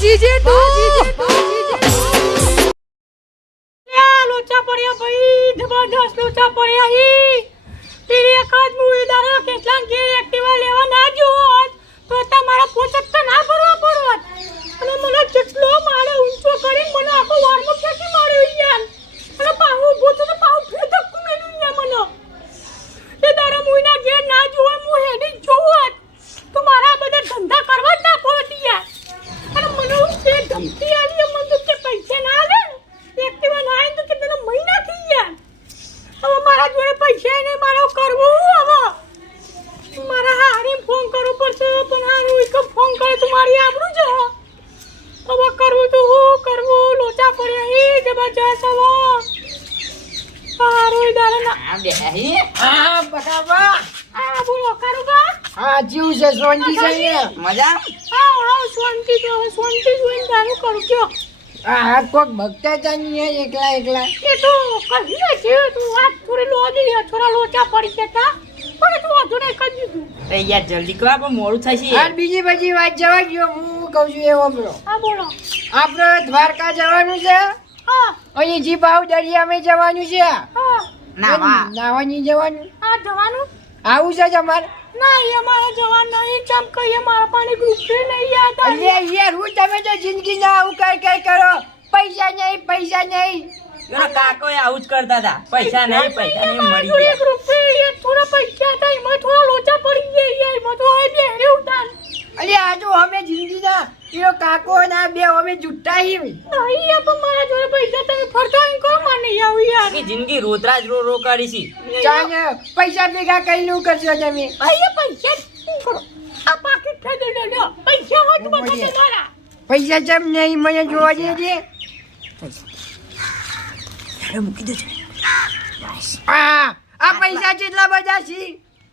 GJ આ લોચા પડ્યા ભાઈ જબરદસ્ત લોચા પડ્યા હી. પેલી એકાદ મૂવી દારા કેટલા ઘેર એક્ટિવા લેવા ના જો હોત તો તમારા પોચક તો ના ભરવા પડત અને મને જેટલો મારે ઊંચો કરી મને આખો વારમાં ફેંકી માર્યો યાર અને પાહુ ઊભો તો પાહુ ફેર ધક્કો મેલ્યું યાર મને એ દારા મૂવીના ઘેર ના જોવા હું હેડી જોવત તો મારા આ બધા ધંધા કરવા જ ના પડતી યાર અને મને હું તે ધમકી આલી મને તો કે પૈસા ના આલે ને એક્ટિવા ના આવે તો કે તને મહિના થઈ ગયા હવે મારા જોડે પૈસા ય નહીં મારે કરવું હું હવે મારા હારી ફોન કરવો પડશે પણ હારું એક ફોન કરે તો મારી આબરૂ જ હવે કરવું તો હું કરવું લોચા પડ્યા એ જબરજસ્ત હવે હારું દાડા ના. આ બેહી. હા બરાબર. આ બોલો કરુગા હા જીવ છે સોનજી છે મજા? હા હા શાંતિ તો હવે શાંતિ જોઈને દારૂ કરું કયો. હા કોક ભક્તા ને એકલા એકલા. એ તો કહી છે તું વાત થોડી લોજી છે થોડા લોચા પડી જતા પણ તું વધુ નહીં કરી દીધું. તો યાર જલ્દી કરો પણ મોડું થશે. યાર બીજી બધી વાત જવા ગયો હું કહું છું એવો બોલો હા બોલો. આપણે દ્વારકા જવાનું છે? હા અહીં જી ભાવ દરિયામાં જવાનું છે. હા. ના વા નાવાની જવાનું. આ જવાનું. આવું છે તમારે? ના એ મારે જવાનું નહીં. ચમ કહીએ મારા પાસે ગ્રુપ નહીં યાદ અરે યાર હું તમે તો જિંદગી ના આવું કઈ કઈ કરો. પૈસા નહીં પૈસા નહીં. એનો કાકો આવું જ કરતા હતા. પૈસા નહીં પૈસા નહીં મળી ગયા. થોડા પૈસા હતા એમાં થોડા લોચા પડી ગયા યાર એમાં તો હવે બેહરે ઉતાર અરે આ તો અમે જિંદગી ના કાકો અને આ બે અમે જુટ્ટા હી નહીં અબ પણ મારા જોડે પૈસા તમે ફરતા અહીં કો મને આવ યાર? કે જિંદગી રોતરાજ રો રો કરી છે. ચાને પૈસા ભેગા કઈ નું કરજો તમે. અહીંયા પૈસા શું કરો? આ પાકીટ થઈ દો લો પૈસા હોય તો બધા બોલીએ. તમારા પૈસા જમ નહીં મને જોવા દેજે મૂકી દેજો. આ આ પૈસા કેટલા બધા છે.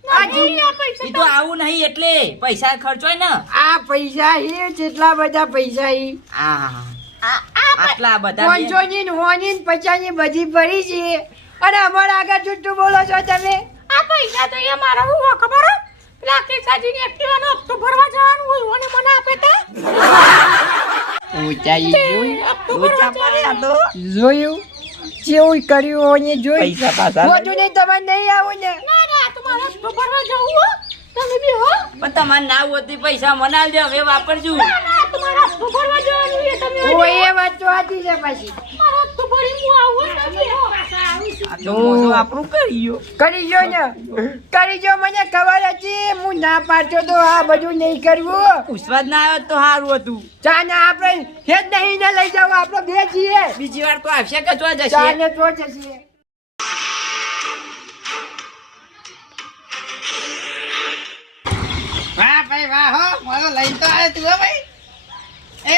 તો આવું નહીં એટલે પૈસા ખર્ચો ને. આ પૈસા હે જેટલા બધા પૈસા હે. આ આ આ આટલા બધા પાંચસો ની ને હોની પચાસની બધી ભરી છે. અને અમારા આગળ છૂટું બોલો છો તમે? આ પૈસા તો એ મારા હું ખબર પેલા કેસાજી પેલા કેસાજીની એક્ટિવાનો હપ્તો ભરવા જવાનું હોય અને મને આપે તે. ઊંચાઈ જોઈ. ઊંચા લોચા પડે તો. જોયું? જેવું કર્યું હોય જોઈ પૈસા પાછા બધું નહીં તમારે નહીં આવું ને ના તમારે જવું હો? તમે બી હો? પણ તમારે ના હોતી પૈસા મને આલજો હવે વાપરશું. ના ના તમારે હપ્તો ભરવા જવાનું છે તમે ઓ એ વાત સાચી છે પછી. મારો હું આવું તમે હો. આપણું કર્યું. ને મને ખબર હતી હું ના પાડતો તો આ બધું નહીં કરવું. પૂછવા ના આવ્યો તો સારું હતું. ચા ને આપણે હેજ નહીં ને લઈ જાવ આપણે બે છીએ. બીજી વાર તો આવશે કે ચા ને તો જશે. હો લઈને તો આવ્યો તું ભાઈ. એ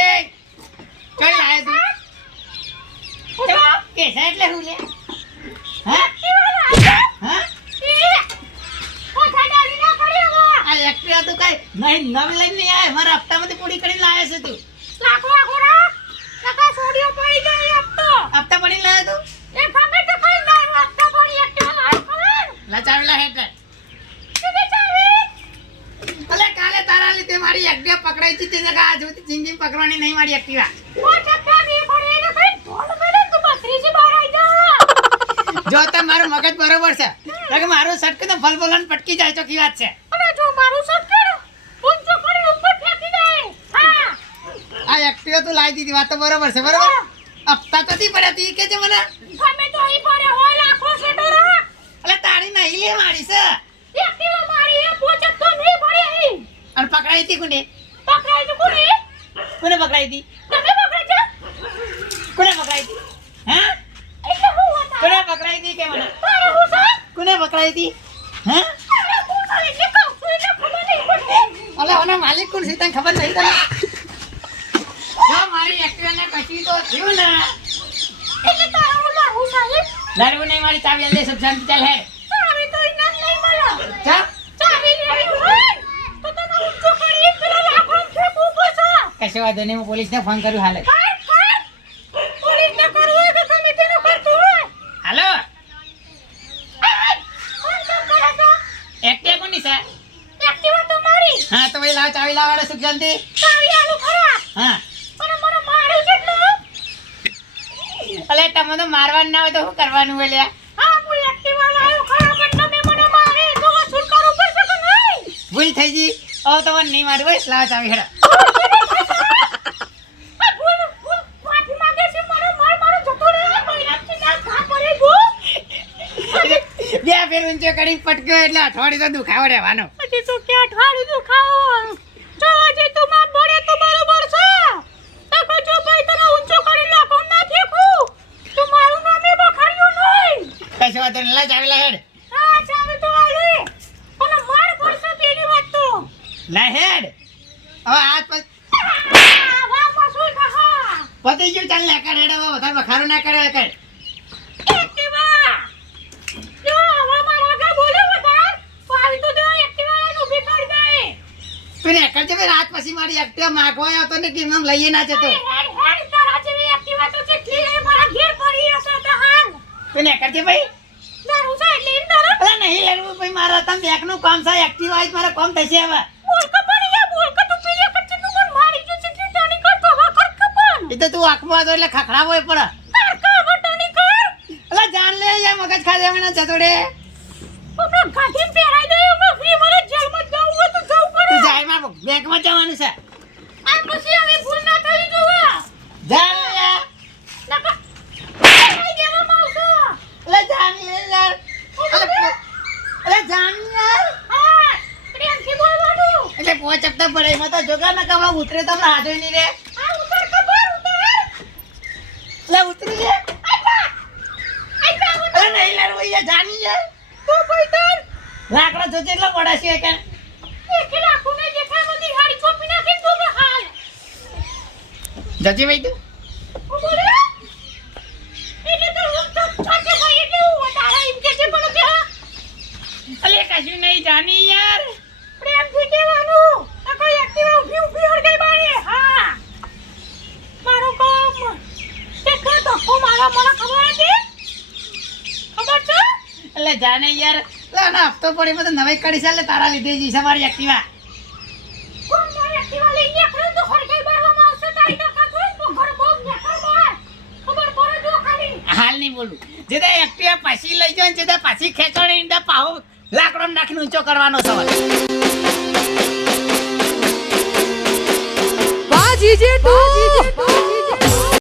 કઈ આવ્યો તું? કેસા એટલે હું લે? હા? એક્ટિવા તું કઈ નહીં નવી લઈને નહીં આવે મારા હપ્તામાંથી પૂરી કરીને લાવે છે તું. લાખો. સોડિયો પડી હપ્તો. હપ્તા પડી લાવ્યો તું? એ ગમે તે કઈ ના હપ્તો પડી એક્ટિવા લાવ લચાવેલા હેઠ સીધી ચાવી. અલે કાલે તારા લીધે મારી પકડાઈ હતી તેને કા આજ જિંદગી પકડવાની નહીં મારી એક્ટિવા ઓ હપ્તા ની પડે ને કઈ ઢોલ મેલે તું બકરીજી બહાર આઈ જા. જો તો મારું મગજ બરોબર છે કે મારું સટકે તો ફલ બોલન પટકી જાય તો કી વાત છે અને જો મારું સટકે ઊંચો કરી ઉપર ફેંકી દે. હા. આ એક્ટિવા તું લાવી દીધી વાત તો બરોબર છે બરોબર હપ્તા તો નહીં પડ્યા તી કે છે મને ગમે તો અહીં પડે હોય લાખો સેટો રાખ. એટલે તારી નહીં લે મારી છે એક્ટિવા મારી એ પોચક તો નહીં પડે અહીં. અને પકડાઈ હતી કુને કોને? કોને પકડાઈ હતી? તમે પકડાઈ જા. કોને પકડાઈ હતી? હા? કોને પકડાઈ હતી કે મને? કોને પકડાઈ હતી? હા. અલે ઓના માલિક કોણ છે? તને ખબર નહીં તને જો મારી એક્ટિવા ને કશી તો થયું ને. એટલે તારે લાવું સાહેબ? લડવું નહીં મારી ચાવી લે સબ ચાલ. હે ચાવી તો ઇનામ નહીં મળે. ચા ચાવી લેવી હોય તો તને ઊંચો કરી પેલા લાકડો ફેંકવું પડશે. કશો વાંધો નહીં હું પોલીસને ફોન કર્યું હાલે. હાલો. કરે? એક્ટિવા કોની છે એક્ટિવા તો મારી. હા તો ભાઈ લાવ ચાવી લાવાડો છું સુખ આલુ ખરા. હા. અલે તમે તો મારવાનું ના હોય તો શું કરવાનું બોલ્યા લ્યા? હા હું એક્ટિવા લાયો ખરા પણ તમે મને મારે તો વસૂલ કરવું પડશે કે નહીં? ભૂલ થઈ ગઈ. હવે તમને નહીં મારું હોય લાવ ચાવી હેડો આ ભૂલ ભૂલ માફી માંગે છે મને માર મારો જતો રહે મહિનાથી ના ખા પડે ગયો બે ફેર ઊંચો કરી પટક્યો એટલે અઠવાડિયું તો દુખાવો રહેવાનો પછી તું કે અઠવાડિયું દુખાવો જો આજે તું માં પડે તો બરોબર છે તકો જો ભાઈ તને ઊંચો કરી નાખો ના ફેંકું તું મારું નામે બખાડ્યું નહીં કશો વાંધો નહીં લાવ ચાવી લા હેડ હા ચાલે તો આલે અને માર પડશે તેની વાત તો લા હેડ હવે આ ખા પતી ગયું ચાલ ના કરે હેડ વધારે બખારો ના કરે કર એક્ટિવા જો હવે મારા આગળ બોલે વધાર તો આવી તો જો એક્ટિવા લઈને ઊભી કરી દે તું ને કરજે ભાઈ રાત પછી એક્ટિવા માગવા આવતો ને કે મમ લઈએ ના જતો. હેડ હેડ તારા જેવી એક્ટિવા તો કેટલી રે મારા ઘેર પડી હશે તો હાલ. તું ને કરજે ભાઈ. દારૂ છે એટલે ઇન દારૂ અરે નહીં લેવું ભાઈ મારા તમ બેકનું કામ છે એક્ટિવ આઈ મારે કામ થશે હવે. બોલ પડી યા બોલ કે તું પીલે કરતે તું કોણ મારી જો છે ટાણી કરતો હા કર કપણ એ તો તું આખમાં તો એટલે ખખડાવો એ પડે તાર કા વટાણી કર અલા જાણ લે યા મગજ ખા દેવાના જતોડે આપણે ગાંધી પહેરાઈ દે એમાં ફ્રી મને જેલમાં જવું તો જવું પડે. તું જાય માર બેંકમાં જવાનું છે. પછી હવે ભૂલ ના થઈ જોવે. યાર નકા પહેરાઈ દેવામાં આવશે. અલા જાણ યાર. અલા અલા યાર. હા પ્રેમથી બોલવાનું એટલે પોચ હપ્તા પડે એમાં તો જોગા ના કમા ઉતરે તો હમણાં હાથો નહીં રે. આ ઉતર કપડ ઉતર. એટલે ઉતરી રે આજા આજા નહીં લેવું યાર જાણી યાર તો કોઈ તર. લાકડા જોજે એટલે પડાશે કે એક લાખો ને દેખાય બધી હાડી કોપી નાખી તું મે હાલ જતી ભાઈ તું હું બોલે એટલે તો હું તો છોટે ભાઈ એટલે હું વધારે એમ કે છે પણ કે અલે કશું નહીં જાની યાર. પ્રેમથી કહેવાનું આ કોઈ એક્ટિવા ઊભી ઊભી ગઈ બારે હા મારો કામ તે કે ધક્કો મારા મને ખબર છે ખબર છે એટલે જાને યાર ના હપ્તો પડી તો નવાઈ કાઢી છે એટલે તારા લીધે છે મારી એક્ટિવા કોણ મારી એક્ટિવા લઈને નીકળ્યું તો હરગાઈ બારવામાં આવશે તારી કાકા જોઈ તો ઘર બહુ નીકળ બહાર ખબર પડે જો ખાલી હાલ નહીં બોલું. જે તે એક્ટિવા પાછી લઈ જાય જે તે પાછી ખેંચવાની ને પાહો લાકડો નાખીને ઊંચો કરવાનો સવાલ. વાહ જીજે તું